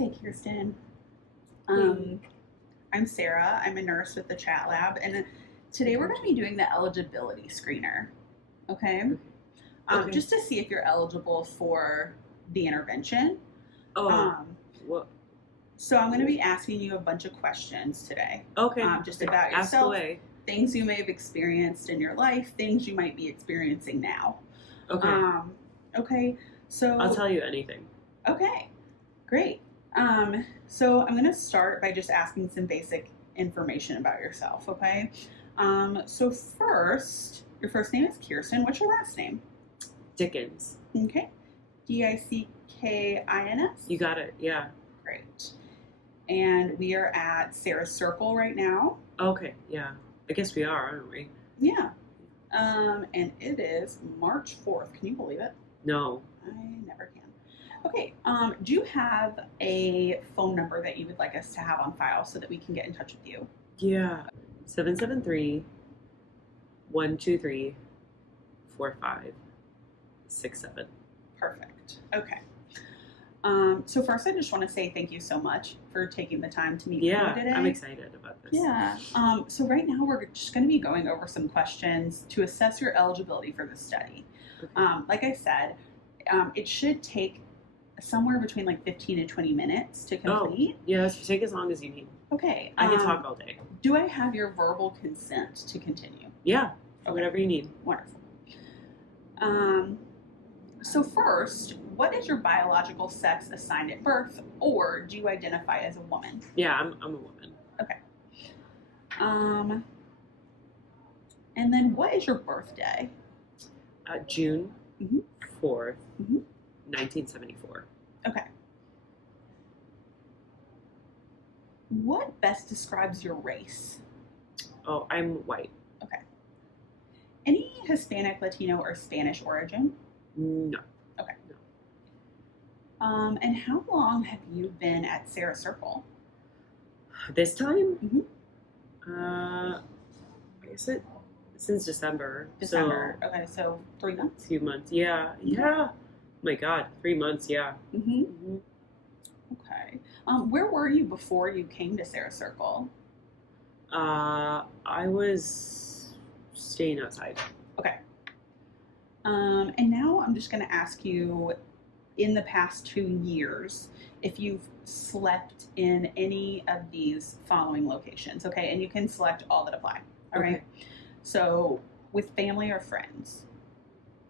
Okay, Kirsten. Um, I'm Sarah. I'm a nurse with the CHaT lab, and today we're going to be doing the eligibility screener. Okay? Okay. Just to see if you're eligible for the intervention. Oh, Um, what? so I'm going to be asking you a bunch of questions today. Okay. Just about Ask yourself, away. things you may have experienced in your life, things you might be experiencing now. Okay. Okay. So I'll tell you anything. Okay, great. So I'm going to start by just asking some basic information about yourself, okay? So first, your first name is Kirsten. What's your last name? Dickens. Okay. Dickins? You got it. Yeah. Great. And we are at Sarah's Circle right now. Okay. Yeah. I guess we are, aren't we? Yeah. And it is March 4th. Can you believe it? No. I never can. Okay, do you have a phone number that you would like us to have on file so that we can get in touch with you? Yeah. 773-123-4567. Perfect. Okay. So first, I just want to say thank you so much for taking the time to meet with me today. I'm excited about this. Yeah. So right now, we're just going to be going over some questions to assess your eligibility for the study. Okay. Like I said, it should take somewhere between like 15 to 20 minutes to complete. Yeah, take as long as you need. Okay. I can talk all day. Do I have your verbal consent to continue? Yeah. Okay. Whatever you need. Wonderful. So first, what is your biological sex assigned at birth, or do you identify as a woman? Yeah, I'm a woman. Okay. And then what is your birthday? June Mhm. 4th, Mhm. 1974. Okay. What best describes your race? Oh, I'm white. Okay. Any Hispanic, Latino, or Spanish origin? No. Okay. No. And how long have you been at Sarah Circle? This time? Mhm. I guess it since December. December. Okay, so 3 So months? a few months. Yeah. Yeah. Oh my God. 3 months. Yeah. Mm-hmm. Mm-hmm. Okay. Where were you before you came to Sarah Circle? I was staying outside. Okay. And now I'm just going to ask you, in the past 2 years, if you've slept in any of these following locations, okay? And you can select all that apply, all right? So, with family or friends?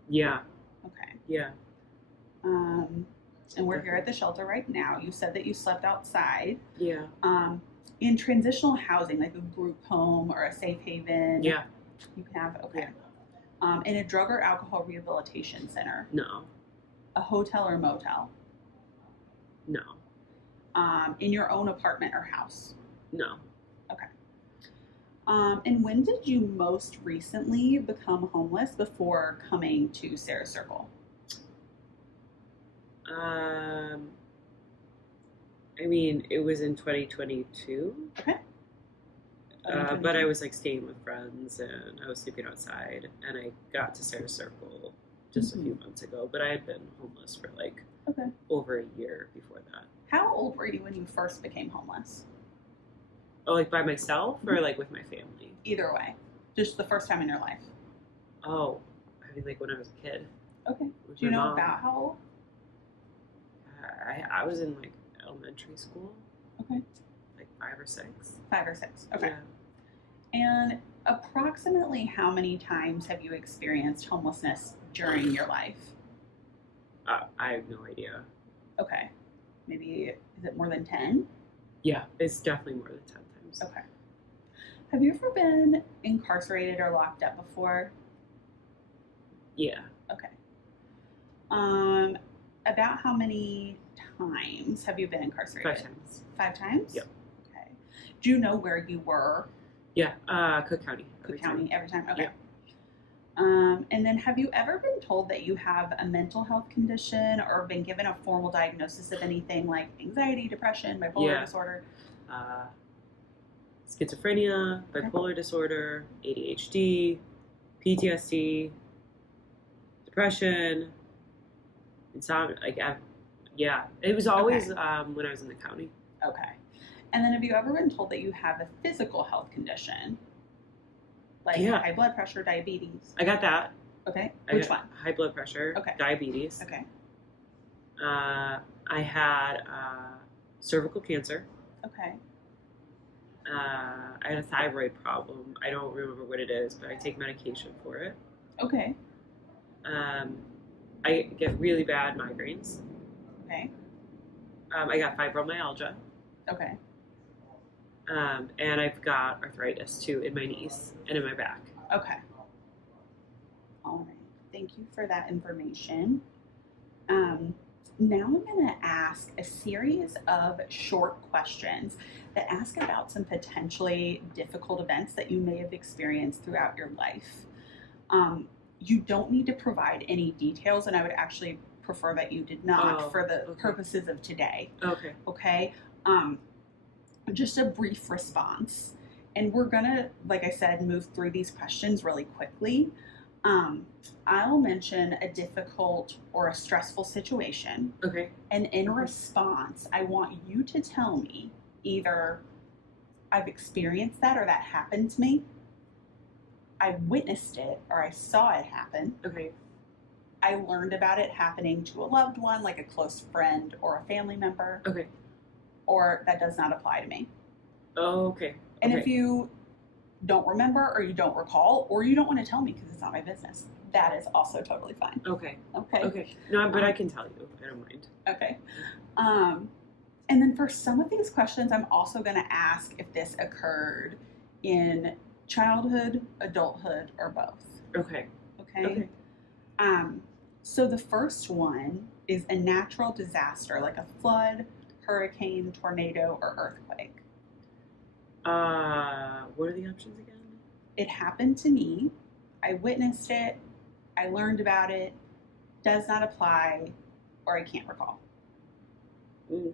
Yeah. Okay. Yeah. And we're here at the shelter right now. You said that you slept outside. Yeah. In transitional housing, like a group home or a safe haven. Yeah. You can have, okay. In a drug or alcohol rehabilitation center. No. A hotel or motel. No. In your own apartment or house. No. Okay. And when did you most recently become homeless before coming to Sarah Circle? I mean, it was in 2022. Okay. But I was like staying with friends and I was sleeping outside, and I got to Sarah Circle just a few months ago, but I had been homeless for like over a year before that. How old were you when you first became homeless? Oh, like by myself or like with my family? Either way. Just the first time in your life. Oh, I mean, like when I was a kid. Okay. With Do you my know mom. about how old? I was in like elementary school. Okay. Like 5 or 6. 5 or 6. Okay. Yeah. And approximately how many times have you experienced homelessness during your life? I have no idea. Okay. Maybe, is it more than 10? Yeah, it's definitely more than 10 times. Okay. Have you ever been incarcerated or locked up before? Yeah. Okay. About how many times have you been incarcerated? 5 times. 5 times? Yep. Okay. Do you know where you were? Yeah, Cook County. Cook County, every time? Okay. Yep. And then have you ever been told that you have a mental health condition or been given a formal diagnosis of anything like anxiety, depression, bipolar disorder? Schizophrenia, bipolar disorder, ADHD, PTSD, depression, insomnia, like Yeah, it was always when I was in the county. Okay. And then have you ever been told that you have a physical health condition? Like high blood pressure, diabetes? I got that. Okay. Which one? High blood pressure. Okay. Diabetes. Okay. I had cervical cancer. Okay. I had a thyroid problem. I don't remember what it is, but I take medication for it. Okay. I get really bad migraines. Okay. I got fibromyalgia. Okay. And I've got arthritis too in my knees and in my back. Okay. All right. Thank you for that information. Now I'm going to ask a series of short questions that ask about some potentially difficult events that you may have experienced throughout your life. You don't need to provide any details, and I would actually prefer that you did not for the purposes of today. Okay. Okay. Just a brief response. And we're going to, like I said, move through these questions really quickly. I'll mention a difficult or a stressful situation. Okay. And in response, I want you to tell me either I've experienced that or that happened to me, I witnessed it or I saw it happen. Okay. I learned about it happening to a loved one, like a close friend or a family member. Okay. Or that does not apply to me. Oh, okay. And if you don't remember or you don't recall or you don't want to tell me because it's not my business, that is also totally fine. Okay. Okay. Okay. No, but I can tell you. I don't mind. Okay. And then for some of these questions, I'm also going to ask if this occurred in childhood, adulthood, or both. Okay. Okay. So the first one is a natural disaster like a flood, hurricane, tornado, or earthquake. What are the options again? It happened to me. I witnessed it. I learned about it. Does not apply, or I can't recall.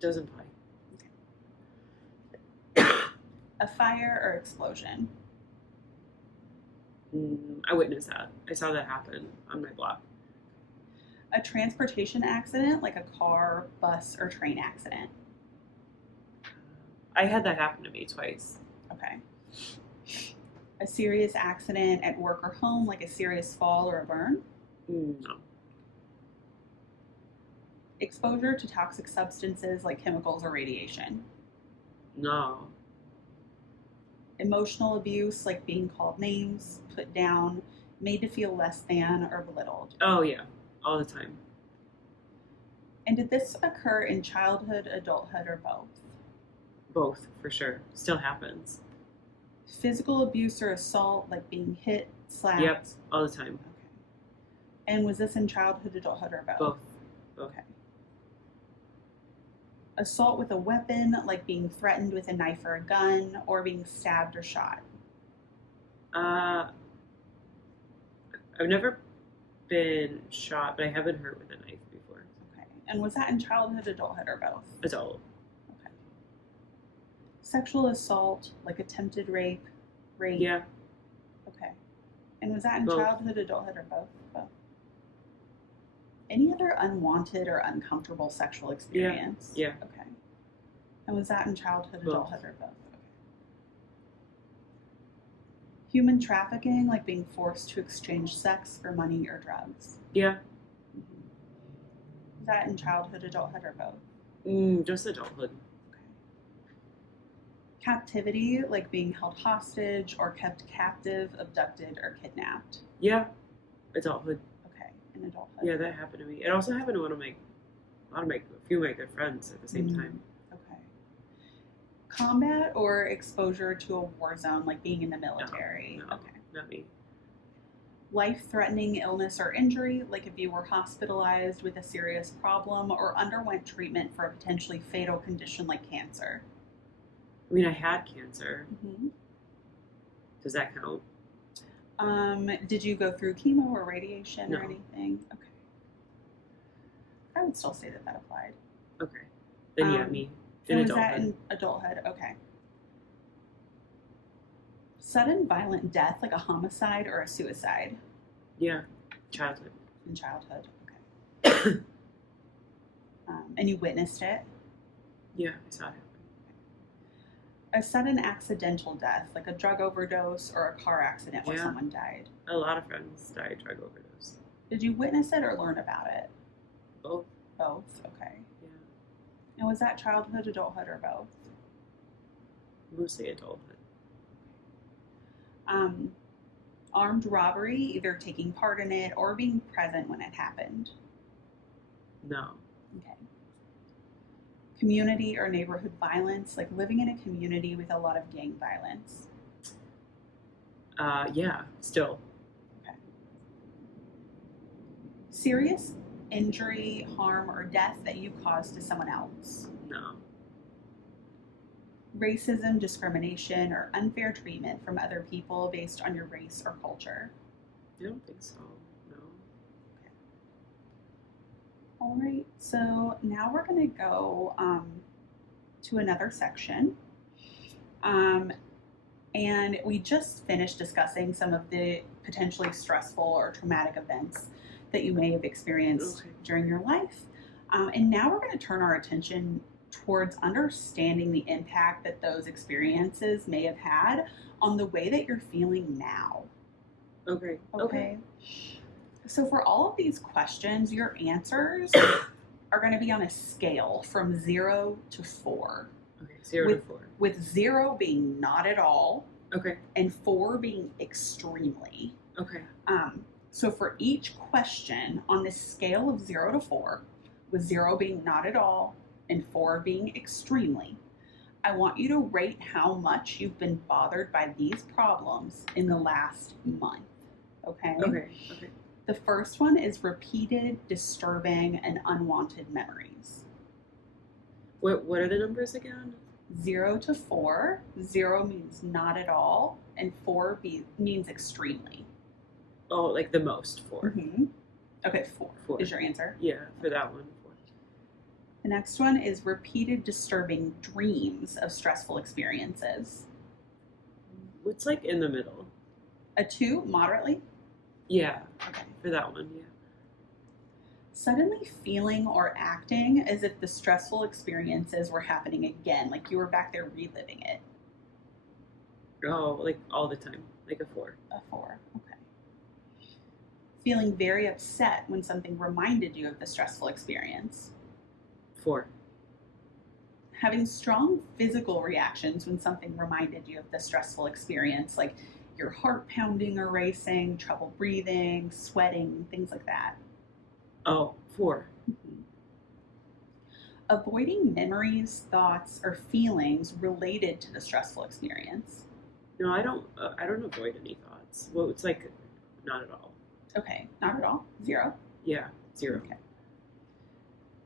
Doesn't apply. Okay. A fire or explosion. I witnessed that. I saw that happen on my block. A transportation accident like a car, bus, or train accident. I had that happen to me twice. Okay. A serious accident at work or home, like a serious fall or a burn? No. Exposure to toxic substances like chemicals or radiation? No. Emotional abuse, like being called names, put down, made to feel less than, or belittled? Oh, yeah. All the time. And did this occur in childhood, adulthood, or both? Both, for sure. Still happens. Physical abuse or assault, like being hit, slapped? Yep, all the time. Okay. And was this in childhood, adulthood, or both? Both. Okay. Assault with a weapon, like being threatened with a knife or a gun, or being stabbed or shot? I've never been shot, but I have been hurt with a knife before. Okay. And was that in childhood, adulthood, or both? Adult. Okay. Sexual assault, like attempted rape? Yeah. Okay. And was that in Both. childhood, adulthood, or both? Both. Any other unwanted or uncomfortable sexual experience? Yeah. Okay. And was that in childhood, Both. adulthood, or both? Okay. Human trafficking, like being forced to exchange sex for money or drugs? Yeah. Was that in childhood, adulthood, or both? Just adulthood. Okay. Captivity, like being held hostage or kept captive, abducted, or kidnapped? Yeah. Adulthood. Okay, in adulthood. Yeah, that happened to me. It also happened to a few of my good friends at the same time. Okay. Combat or exposure to a war zone, like being in the military? No, okay. Not me. Life-threatening illness or injury, like if you were hospitalized with a serious problem or underwent treatment for a potentially fatal condition like cancer? I mean, I had cancer. Mm-hmm. Does that count? Did you go through chemo or radiation No. or anything? Okay. I would still say that applied. Okay. Then yeah, me. In And was adulthood. that in adulthood? Okay. Sudden violent death, like a homicide or a suicide? Yeah. Childhood. In childhood. Okay. And you witnessed it? Yeah, I saw it happen. A sudden accidental death, like a drug overdose or a car accident where Yeah. someone died. A lot of friends died drug overdose. Did you witness it or learn about it? Both. Both, okay. Yeah. And was that childhood, adulthood, or both? Mostly adulthood. Armed robbery, either taking part in it or being present when it happened. No. Okay. Community or neighborhood violence, like living in a community with a lot of gang violence. Yeah, still. Okay. Serious injury, harm, or death that you caused to someone else. No. Racism, discrimination, or unfair treatment from other people based on your race or culture. I don't think so. No. Okay. All right, so now we're going to go to another section. And we just finished discussing some of the potentially stressful or traumatic events that you may have experienced during your life. And now we're going to turn our attention towards understanding the impact that those experiences may have had on the way that you're feeling now. Okay. So for all of these questions, your answers are going to be on a scale from 0 to 4. Okay, 0 to 4. With 0 being not at all. Okay. And 4 being extremely. Okay. So for each question on this scale of 0 to 4, with 0 being not at all and 4 being extremely, I want you to rate how much you've been bothered by these problems in the last month. Okay? Okay. The first one is repeated, disturbing, and unwanted memories. What are the numbers again? 0 to 4. 0 means not at all, and 4 means extremely. Oh, like the most 4. Mm-hmm. Okay, 4 4 is your answer. Yeah, for that one. 4. The next one is repeated, disturbing dreams of stressful experiences. What's like in the middle? A 2, moderately. Yeah. Okay. For that one, yeah. Suddenly feeling or acting as if the stressful experiences were happening again, like you were back there reliving it. Oh, like all the time, like a 4. A 4, okay. Feeling very upset when something reminded you of the stressful experience. 4. Having strong physical reactions when something reminded you of the stressful experience, like your heart pounding or racing, trouble breathing, sweating, things like that. Oh, 4. Mm-hmm. Avoiding memories, thoughts, or feelings related to the stressful experience. No, I don't avoid any thoughts. Well, it's like not at all. Okay, not at all. 0. Yeah, 0. Okay.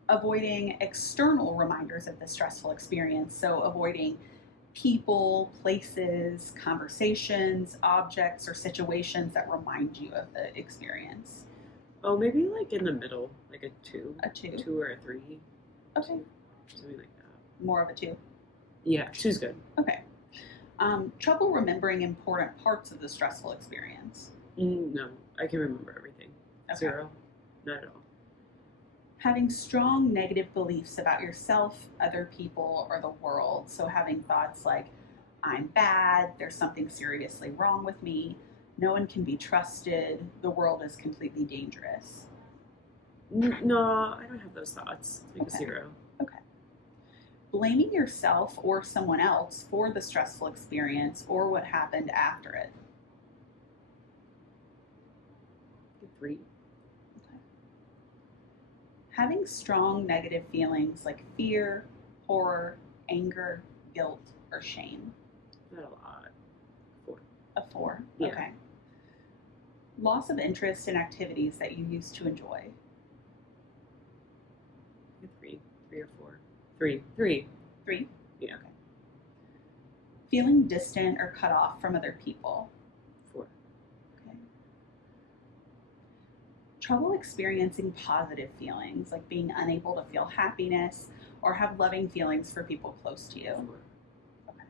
Avoiding external reminders of the stressful experience. So avoiding people, places, conversations, objects, or situations that remind you of the experience. Oh, maybe like in the middle, like a 2. A 2. 2 or a 3. Okay. 2, something like that. More of a 2. Yeah, 2's good. Okay. Trouble remembering important parts of the stressful experience. No, I can remember everything. Okay. 0, not at all. Having strong negative beliefs about yourself, other people, or the world. So having thoughts like, I'm bad, there's something seriously wrong with me, no one can be trusted, the world is completely dangerous. No, I don't have those thoughts. Like Okay. a 0. Okay. Blaming yourself or someone else for the stressful experience or what happened after it. 3. Okay. Having strong negative feelings like fear, horror, anger, guilt, or shame. Not a lot. 4. A 4. Yeah. Okay. Loss of interest in activities that you used to enjoy. 3 or 4. 3. 3. 3. Yeah. Okay. Feeling distant or cut off from other people. 4. Okay. Trouble experiencing positive feelings, like being unable to feel happiness or have loving feelings for people close to you. 4. Okay.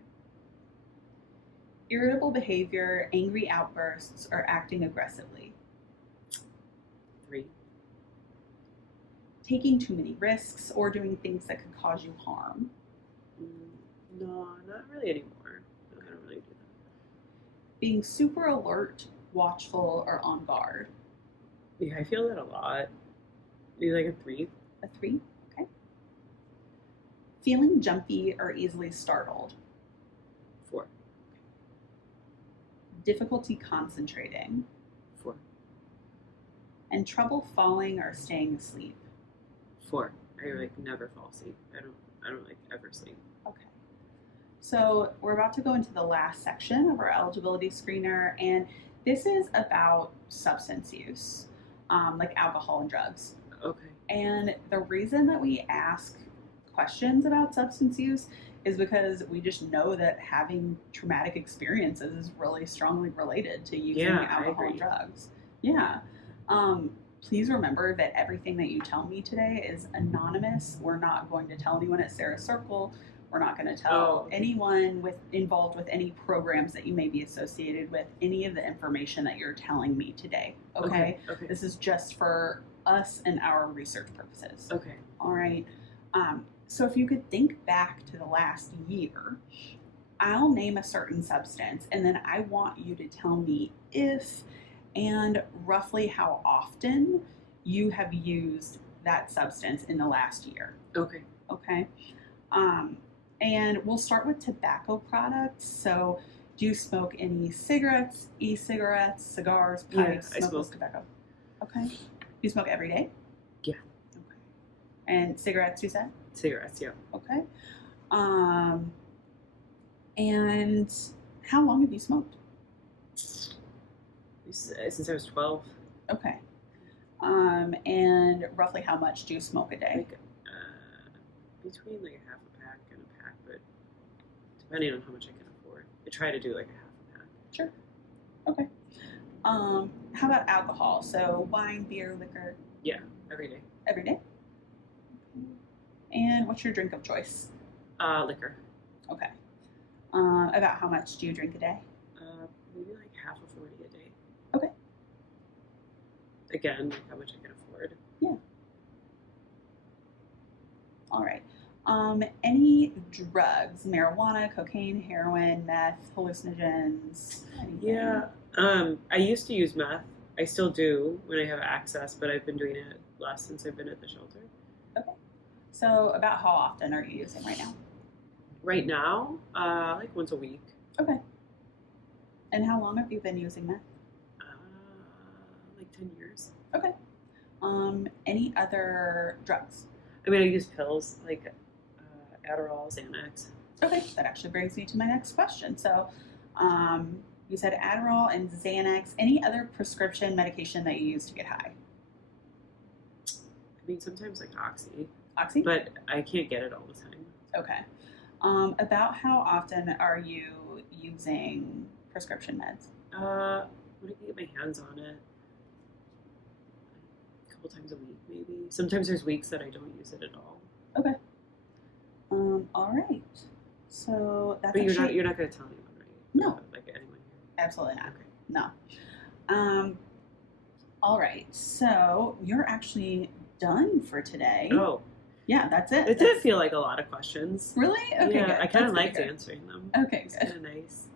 Irritable behavior, angry outbursts, or acting aggressively. 3. taking too many risks, or doing things that could cause you harm. No, not really anymore. No, I don't really do that. Being super alert, watchful, or on guard. Yeah, I feel that a lot. Maybe like a 3. A 3? Okay. Feeling jumpy or easily startled. 4. Difficulty concentrating. 4. And trouble falling or staying asleep. 4. I like never fall asleep. I don't like ever sleep. Okay. So we're about to go into the last section of our eligibility screener, and this is about substance use, like alcohol and drugs. Okay. And the reason that we ask questions about substance use is because we just know that having traumatic experiences is really strongly related to using alcohol and drugs. Yeah. Please remember that everything that you tell me today is anonymous. We're not going to tell anyone at Sarah Circle. We're not going to tell anyone involved with any programs that you may be associated with any of the information that you're telling me today. Okay? This is just for us and our research purposes. Okay. All right. So if you could think back to the last year, I'll name a certain substance, and then I want you to tell me if and roughly how often you have used that substance in the last year. Okay. Okay. And we'll start with tobacco products. So do you smoke any cigarettes, e-cigarettes, cigars, pipes, I smoke tobacco? Okay. Do you smoke every day? Yeah. Okay. And cigarettes, you said? Cigarettes, yeah. Okay. And how long have you smoked? Since I was 12. Okay. And roughly how much do you smoke a day? Like, between like a half a pack and a pack, but depending on how much I can afford. I try to do like a half a pack. Sure. Okay. How about alcohol? So wine, beer, liquor? Yeah, every day. Every day? And what's your drink of choice? Liquor. Okay. About how much do you drink a day? Maybe like half a 40 a day. Okay. Again, like how much I can afford. Yeah. All right. Any drugs? Marijuana, cocaine, heroin, meth, hallucinogens? Anything? Yeah. I used to use meth. I still do when I have access, but I've been doing it less since I've been at the shelter. Okay. So about how often are you using right now? Right now, like once a week. Okay. And how long have you been using meth? Like 10 years. Okay. Any other drugs? I mean, I use pills like Adderall, Xanax. Okay, that actually brings me to my next question. So, you said Adderall and Xanax. Any other prescription medication that you use to get high? I mean, sometimes like Oxy. Oxy? But I can't get it all the time. Okay. About how often are you using prescription meds? When I can get my hands on it, a couple times a week maybe. Sometimes there's weeks that I don't use it at all. Okay. All right. So that's. But you're not going to tell anyone, right? No. Like anyone here. Absolutely not. Okay. No. All right. So you're actually done for today. Oh. Yeah, that's it. It did feel like a lot of questions. Really? Okay. Yeah, good. I kind of That's liked good. answering them. Okay, It's good. kind of nice.